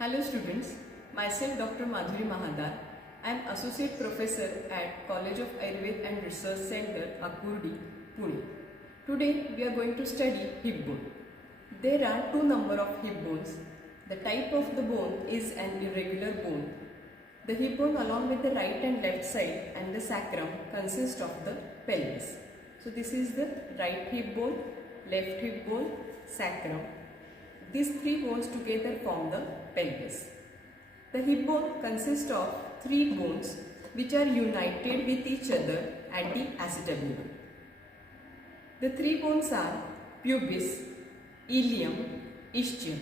Hello students, myself Dr. Madhuri Mahadar. I am Associate Professor at College of Ayurveda and Research Center, Akurdi, Pune. Today we are going to study hip bone. There are two number of hip bones. The type of the bone is an irregular bone. The hip bone along with the right and left side and the sacrum consist of the pelvis. So this is the right hip bone, left hip bone, sacrum. These three bones together form the pelvis. The hip bone consists of three bones which are united with each other at the acetabulum. The three bones are pubis, ilium, ischium.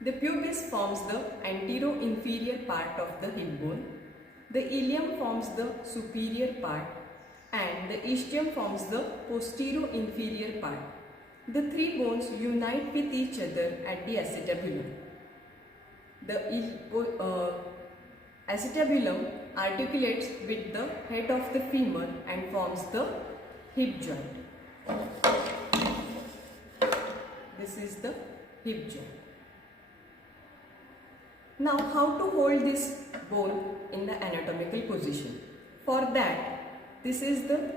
The pubis forms the antero-inferior part of the hip bone. The ilium forms the superior part and the ischium forms the posterior-inferior part. The three bones unite with each other at the acetabulum. The acetabulum articulates with the head of the femur and forms the hip joint. This is the hip joint. Now, how to hold this bone in the anatomical position? For that, this is the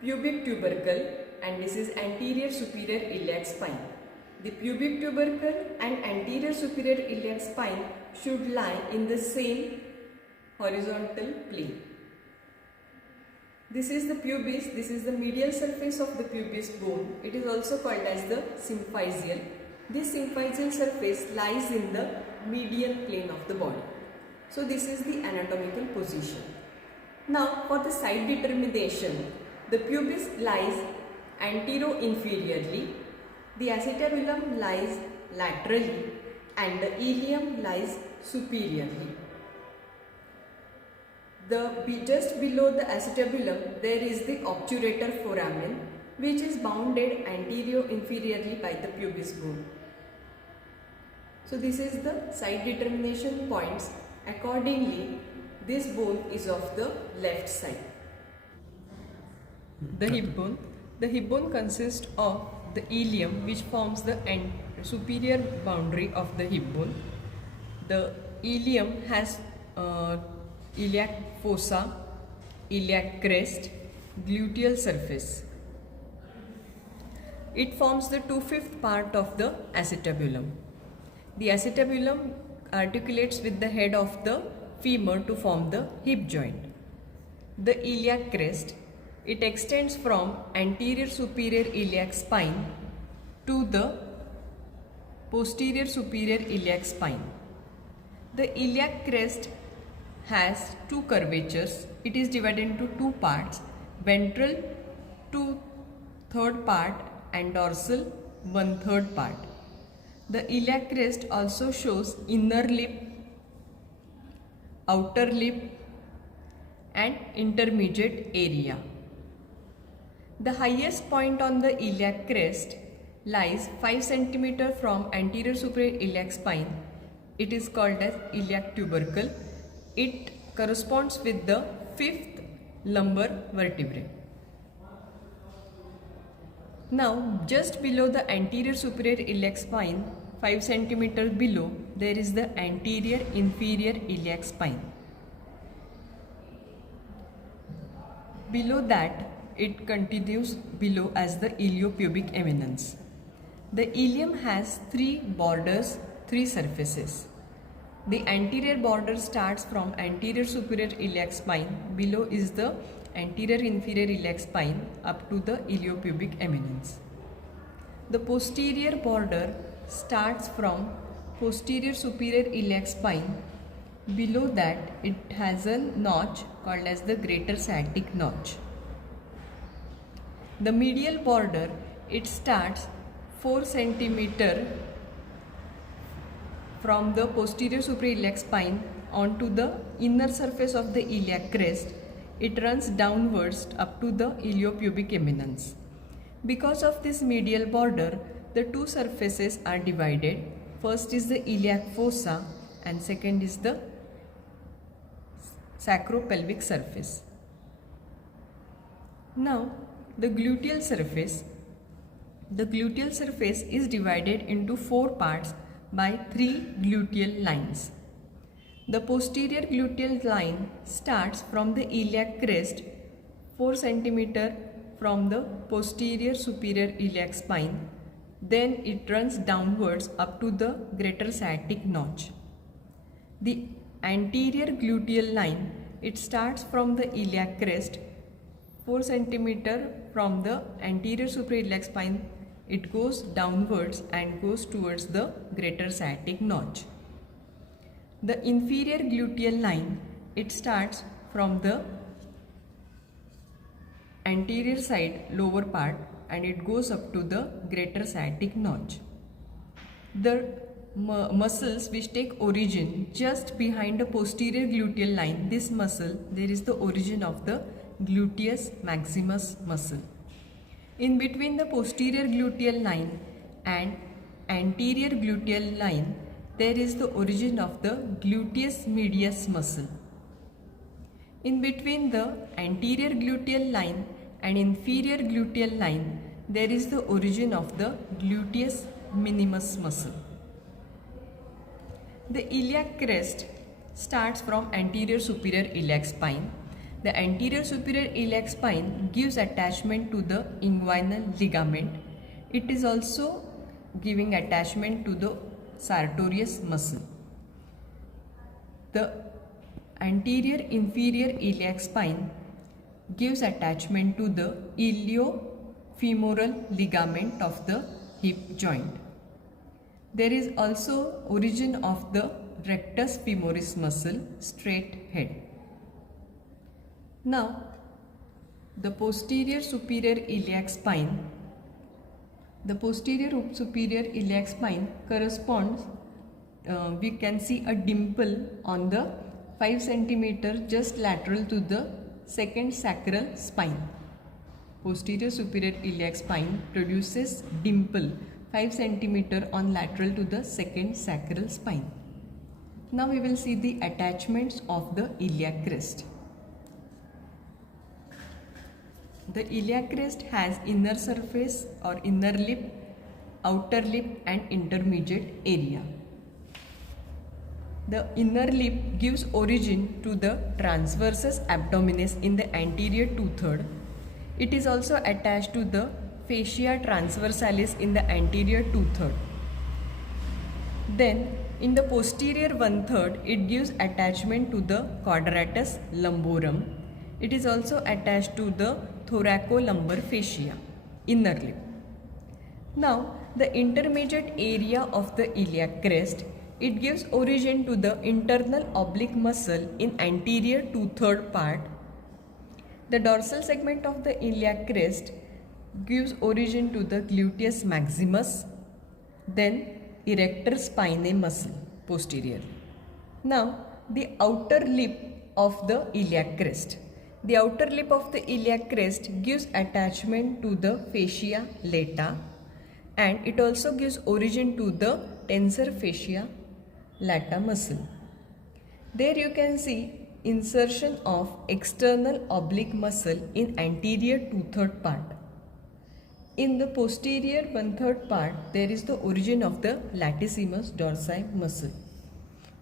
pubic tubercle and this is anterior superior iliac spine. The pubic tubercle and anterior superior iliac spine should lie in the same horizontal plane. This is the pubis, this is the medial surface of the pubis bone. It is also called as the symphysial. This symphysial surface lies in the medial plane of the body. So this is the anatomical position. Now for the side determination, the pubis lies antero-inferiorly, the acetabulum lies laterally and the ilium lies superiorly. Just below the acetabulum there is the obturator foramen which is bounded anterior-inferiorly by the pubis bone. So this is the side determination points. Accordingly, this bone is of the left side. The hip bone. The hip bone consists of the ilium which forms the superior boundary of the hip bone. The ilium has iliac fossa, iliac crest, gluteal surface. It forms the 2/5 part of the acetabulum. The acetabulum articulates with the head of the femur to form the hip joint. The iliac crest, it extends from anterior superior iliac spine to the posterior superior iliac spine. The iliac crest has two curvatures. It is divided into two parts, ventral 2/3 part and dorsal 1/3 part. The iliac crest also shows inner lip, outer lip and intermediate area. The highest point on the iliac crest lies 5 cm from anterior superior iliac spine. It is called as iliac tubercle. It corresponds with the 5th lumbar vertebrae. Now, just below the anterior superior iliac spine, 5 cm below, there is the anterior inferior iliac spine. Below that, it continues below as the iliopubic eminence. The ilium has three borders, three surfaces. The anterior border starts from anterior superior iliac spine. Below is the anterior inferior iliac spine up to the iliopubic eminence. The posterior border starts from posterior superior iliac spine. Below that, it has a notch called as the greater sciatic notch. The medial border, it starts 4 cm from the posterior superior iliac spine onto the inner surface of the iliac crest. It runs downwards up to the iliopubic eminence. Because of this medial border, the two surfaces are divided. First is the iliac fossa and second is the sacropelvic surface. Now, the gluteal surface. The gluteal surface is divided into 4 parts. by three gluteal lines. The posterior gluteal line starts from the iliac crest 4 cm from the posterior superior iliac spine. Then it runs downwards up to the greater sciatic notch. The anterior gluteal line, it starts from the iliac crest 4 cm from the anterior superior iliac spine. It goes downwards and goes towards the greater sciatic notch. The inferior gluteal line, it starts from the anterior side lower part and it goes up to the greater sciatic notch. The muscles which take origin just behind the posterior gluteal line, this muscle, there is the origin of the gluteus maximus muscle. In between the posterior gluteal line and anterior gluteal line, there is the origin of the gluteus medius muscle. In between the anterior gluteal line and inferior gluteal line, there is the origin of the gluteus minimus muscle. The iliac crest starts from anterior superior iliac spine. The anterior superior iliac spine gives attachment to the inguinal ligament. It is also giving attachment to the sartorius muscle. The anterior inferior iliac spine gives attachment to the iliofemoral ligament of the hip joint. There is also origin of the rectus femoris muscle, straight head. Now, the posterior superior iliac spine. The posterior superior iliac spine corresponds, we can see a dimple on the 5 cm just lateral to the second sacral spine. Posterior superior iliac spine produces dimple 5 cm on lateral to the second sacral spine. Now we will see the attachments of the iliac crest. The iliac crest has inner surface or inner lip, outer lip and intermediate area. The inner lip gives origin to the transversus abdominis in the anterior 2/3. It is also attached to the fascia transversalis in the anterior 2/3. Then in the posterior 1/3, it gives attachment to the quadratus lumborum. It is also attached to the thoracolumbar fascia, inner lip. Now, the intermediate area of the iliac crest, it gives origin to the internal oblique muscle in anterior 2/3 part. The dorsal segment of the iliac crest gives origin to the gluteus maximus, then erector spinae muscle posterior. Now, the outer lip of the iliac crest. The outer lip of the iliac crest gives attachment to the fascia lata and it also gives origin to the tensor fascia lata muscle. There you can see insertion of external oblique muscle in anterior 2/3 part. In the posterior 1/3 part, there is the origin of the latissimus dorsi muscle.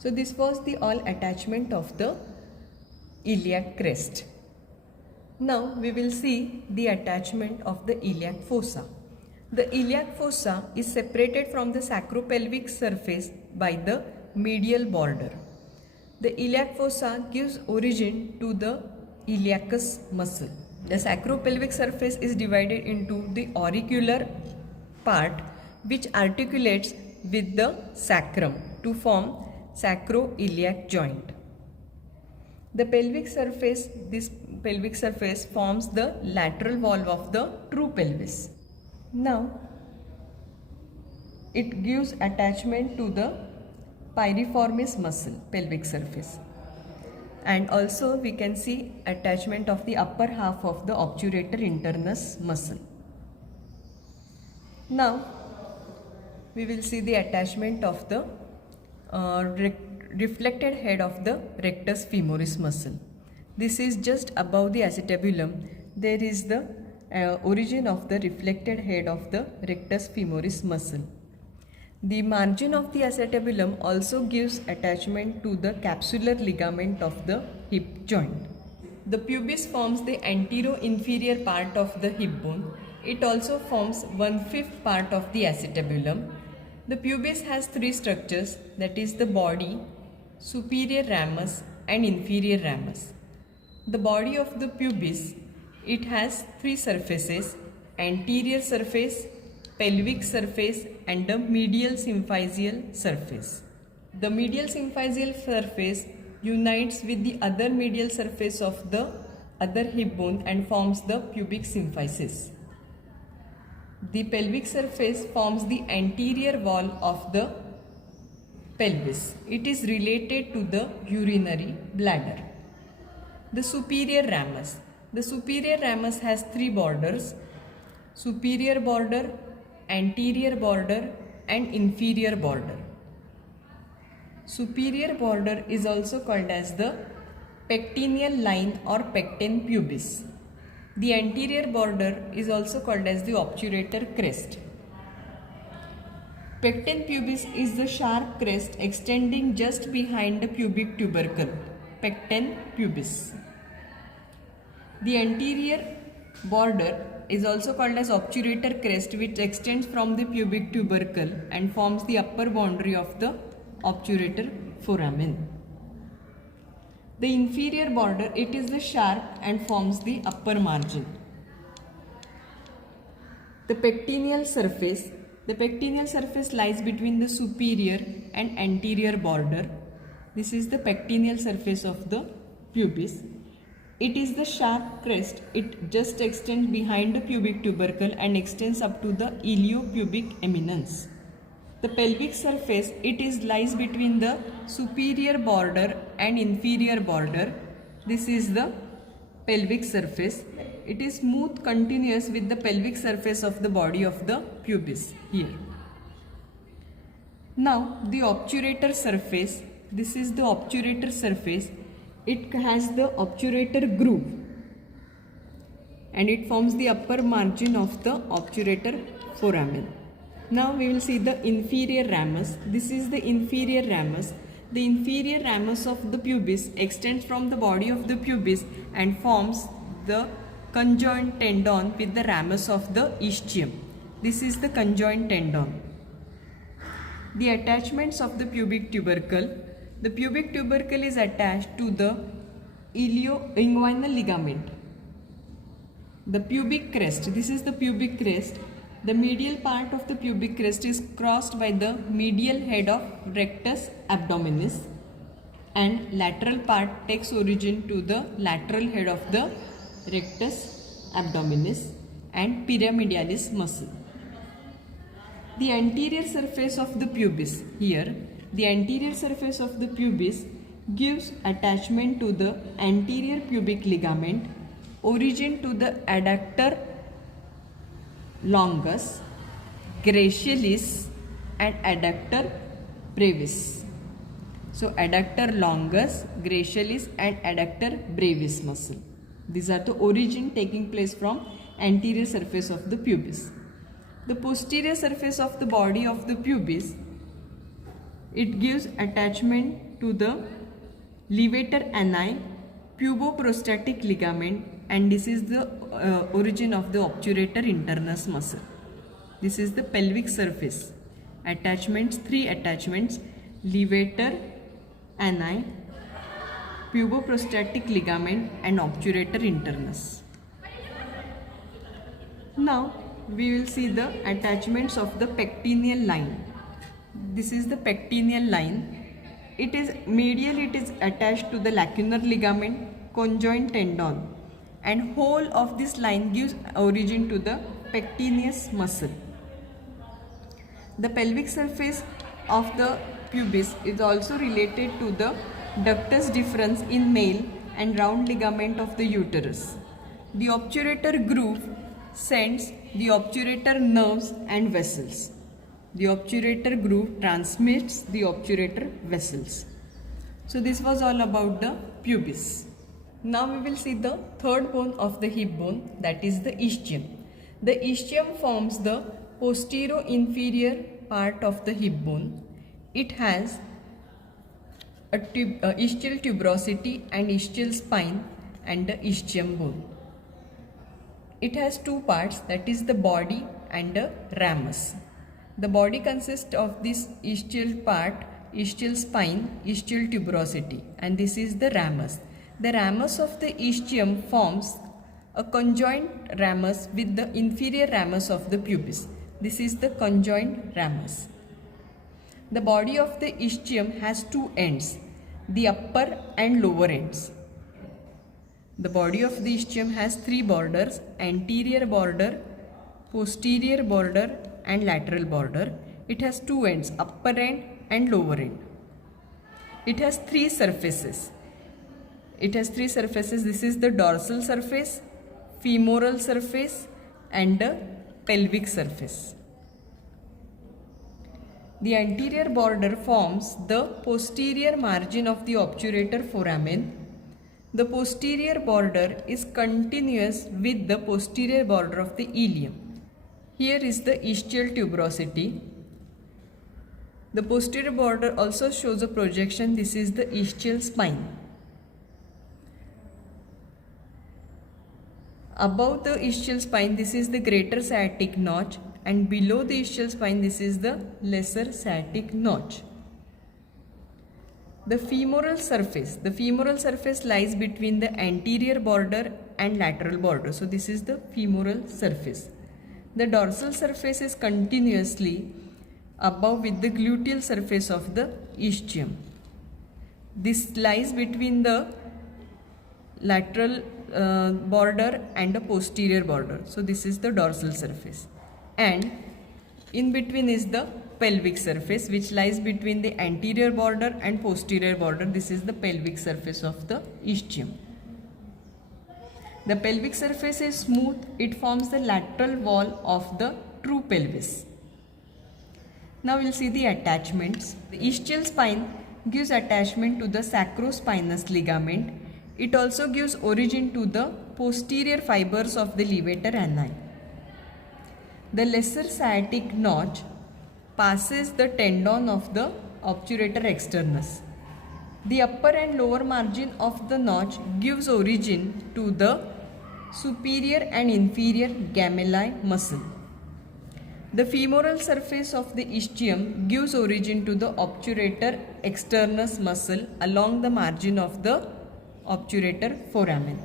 So this was the all attachment of the iliac crest. Now we will see the attachment of the iliac fossa. The iliac fossa is separated from the sacropelvic surface by the medial border. The iliac fossa gives origin to the iliacus muscle. The sacropelvic surface is divided into the auricular part which articulates with the sacrum to form sacroiliac joint. The pelvic surface, this pelvic surface forms the lateral wall of the true pelvis. Now, it gives attachment to the piriformis muscle, pelvic surface. And also we can see attachment of the upper half of the obturator internus muscle. Now, we will see the attachment of the reflected head of the rectus femoris muscle. This is just above the acetabulum. There is the origin of the reflected head of the rectus femoris muscle. The margin of the acetabulum also gives attachment to the capsular ligament of the hip joint. The pubis forms the antero-inferior part of the hip bone. It also forms 1/5 part of the acetabulum. The pubis has three structures, that is the body, superior ramus and inferior ramus. The body of the pubis, it has three surfaces: anterior surface, pelvic surface and the medial symphysial surface. The medial symphysial surface unites with the other medial surface of the other hip bone and forms the pubic symphysis. The pelvic surface forms the anterior wall of the pelvis. It is related to the urinary bladder. The superior ramus. The superior ramus has three borders: superior border, anterior border and inferior border. Superior border is also called as the pectineal line or pecten pubis. The anterior border is also called as the obturator crest. Pecten pubis is the sharp crest extending just behind the pubic tubercle. Pecten pubis. The anterior border is also called as obturator crest, which extends from the pubic tubercle and forms the upper boundary of the obturator foramen. The inferior border, it is the sharp and forms the upper margin. The pectineal surface. The pectineal surface lies between the superior and anterior border. This is the pectineal surface of the pubis. It is the sharp crest. It just extends behind the pubic tubercle and extends up to the iliopubic eminence. The pelvic surface, it lies between the superior border and inferior border. This is the pelvic surface. It is smooth continuous with the pelvic surface of the body of the pubis here. Now the obturator surface. This is the obturator surface. It has the obturator groove and it forms the upper margin of the obturator foramen. Now we will see the inferior ramus. This is the inferior ramus. The inferior ramus of the pubis extends from the body of the pubis and forms the conjoint tendon with the ramus of the ischium. This is the conjoint tendon. The attachments of the pubic tubercle. The pubic tubercle is attached to the ilioinguinal ligament. The pubic crest. This is the pubic crest. The medial part of the pubic crest is crossed by the medial head of rectus abdominis, and lateral part takes origin to the lateral head of the rectus abdominis and pyramidalis muscle. The anterior surface of the pubis. Here, the anterior surface of the pubis gives attachment to the anterior pubic ligament, origin to the adductor longus, gracilis and adductor brevis. So adductor longus, gracilis and adductor brevis muscle. These are the origin taking place from anterior surface of the pubis. The posterior surface of the body of the pubis, it gives attachment to the levator ani, puboprostatic ligament, and this is the origin of the obturator internus muscle. This is the pelvic surface. Attachments, three attachments: levator ani, puboprostatic ligament and obturator internus. Now we will see the attachments of the pectineal line. This is the pectineal line. It is medial, it is attached to the lacunar ligament, conjoint tendon, and whole of this line gives origin to the pectineus muscle. The pelvic surface of the pubis is also related to the ductus deferens in male and round ligament of the uterus. The obturator groove sends the obturator nerves and vessels. The obturator groove transmits the obturator vessels. So this was all about the pubis. Now we will see the third bone of the hip bone, that is the ischium. The ischium forms the posterior-inferior part of the hip bone. It has a ischial tuberosity and ischial spine and the ischium bone. It has two parts, that is the body and the ramus. The body consists of this ischial part, ischial spine, ischial tuberosity, and this is the ramus. The ramus of the ischium forms a conjoint ramus with the inferior ramus of the pubis. This is the conjoint ramus. The body of the ischium has two ends, the upper and lower ends. The body of the ischium has three borders: anterior border, posterior border and lateral border. It has two ends, upper end and lower end. It has three surfaces. This is the dorsal surface, femoral surface and the pelvic surface. The anterior border forms the posterior margin of the obturator foramen. The posterior border is continuous with the posterior border of the ilium. Here is the ischial tuberosity. The posterior border also shows a projection. This is the ischial spine. Above the ischial spine, this is the greater sciatic notch, and below the ischial spine, this is the lesser sciatic notch. The femoral surface lies between the anterior border and lateral border. So this is the femoral surface. The dorsal surface is continuously above with the gluteal surface of the ischium. This lies between the lateral border and the posterior border. So this is the dorsal surface, and in between is the pelvic surface, which lies between the anterior border and posterior border. This is the pelvic surface of the ischium. The pelvic surface is smooth. It forms the lateral wall of the true pelvis. Now we will see the attachments. The ischial spine gives attachment to the sacrospinous ligament. It also gives origin to the posterior fibers of the levator ani. The lesser sciatic notch passes the tendon of the obturator externus. The upper and lower margin of the notch gives origin to the superior and inferior gemelli muscle. The femoral surface of the ischium gives origin to the obturator externus muscle along the margin of the obturator foramen.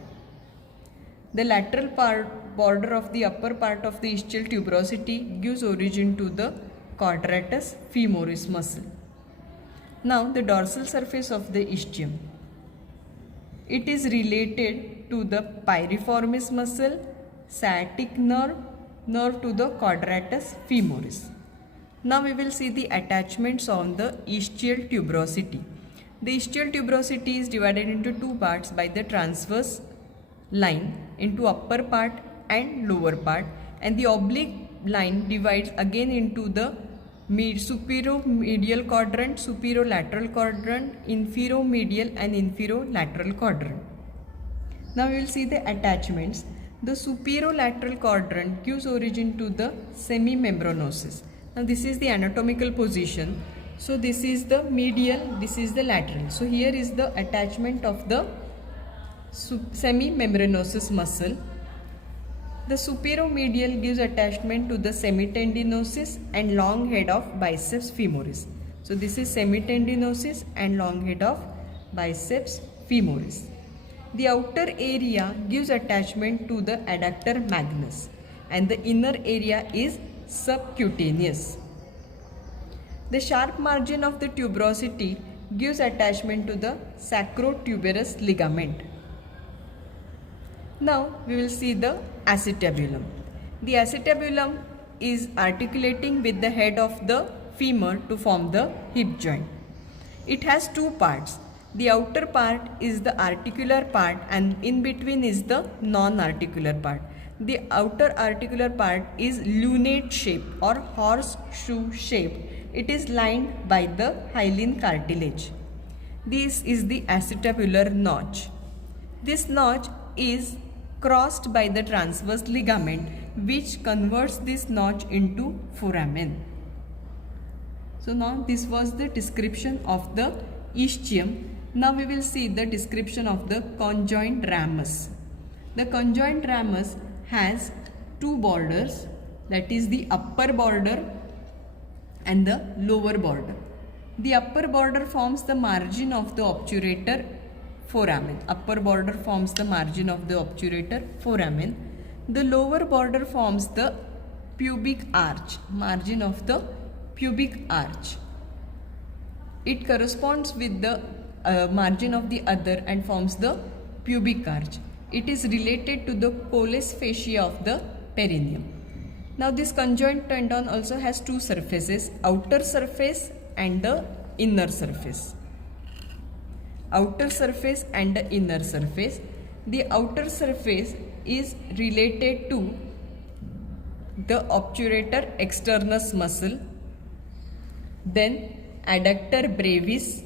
The lateral border of the upper part of the ischial tuberosity gives origin to the quadratus femoris muscle. Now the dorsal surface of the ischium. It is related to the piriformis muscle, sciatic nerve to the quadratus femoris. Now we will see the attachments on the ischial tuberosity. The ischial tuberosity is divided into two parts by the transverse line into upper part and lower part, and the oblique line divides again into the superior-medial quadrant, superior-lateral quadrant, inferior-medial and inferior-lateral quadrant. Now we will see the attachments. The superior-lateral quadrant gives origin to the semimembranosus. Now this is the anatomical position. So this is the medial, this is the lateral. So here is the attachment of the semimembranosus muscle. The superior-medial gives attachment to the semitendinosus and long head of biceps femoris. So this is semitendinosus and long head of biceps femoris. The outer area gives attachment to the adductor magnus, and the inner area is subcutaneous. The sharp margin of the tuberosity gives attachment to the sacrotuberous ligament. Now we will see the acetabulum. The acetabulum is articulating with the head of the femur to form the hip joint. It has two parts. The outer part is the articular part, and in between is the non-articular part. The outer articular part is lunate shape or horseshoe shape. It is lined by the hyaline cartilage. This is the acetabular notch. This notch is crossed by the transverse ligament, which converts this notch into foramen. So now this was the description of the ischium. Now we will see the description of the conjoint ramus. The conjoint ramus has two borders, that is the upper border and the lower border. The upper border forms the margin of the obturator foramen. Upper border forms the margin of the obturator foramen. The lower border forms the pubic arch, margin of the pubic arch. It corresponds with the margin of the other and forms the pubic arch. It is related to the coles fascia of the perineum. Now this conjoint tendon also has two surfaces, outer surface and the inner surface. Outer surface and the inner surface. The outer surface is related to the obturator externus muscle, then adductor brevis,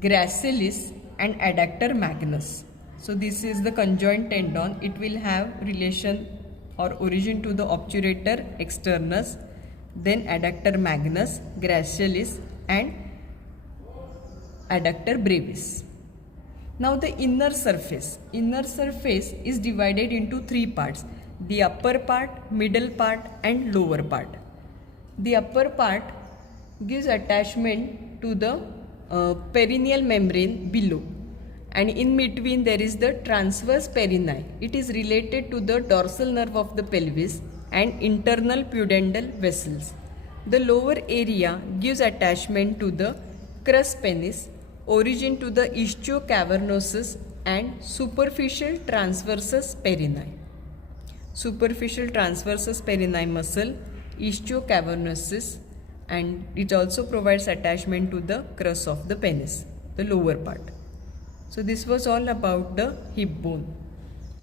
gracilis and adductor magnus. So this is the conjoint tendon. It will have relation or origin to the obturator externus, then adductor magnus, gracilis and adductor brevis. Now the inner surface is divided into three parts: the upper part, middle part and lower part. The upper part gives attachment to the perineal membrane below, and in between there is the transverse perineum. It is related to the dorsal nerve of the pelvis and internal pudendal vessels. The lower area gives attachment to the crus penis, origin to the ischiocavernosus and superficial transversus perineum. Superficial transversus perineum muscle, ischiocavernosus, and it also provides attachment to the crus of the penis, the lower part. So this was all about the hip bone.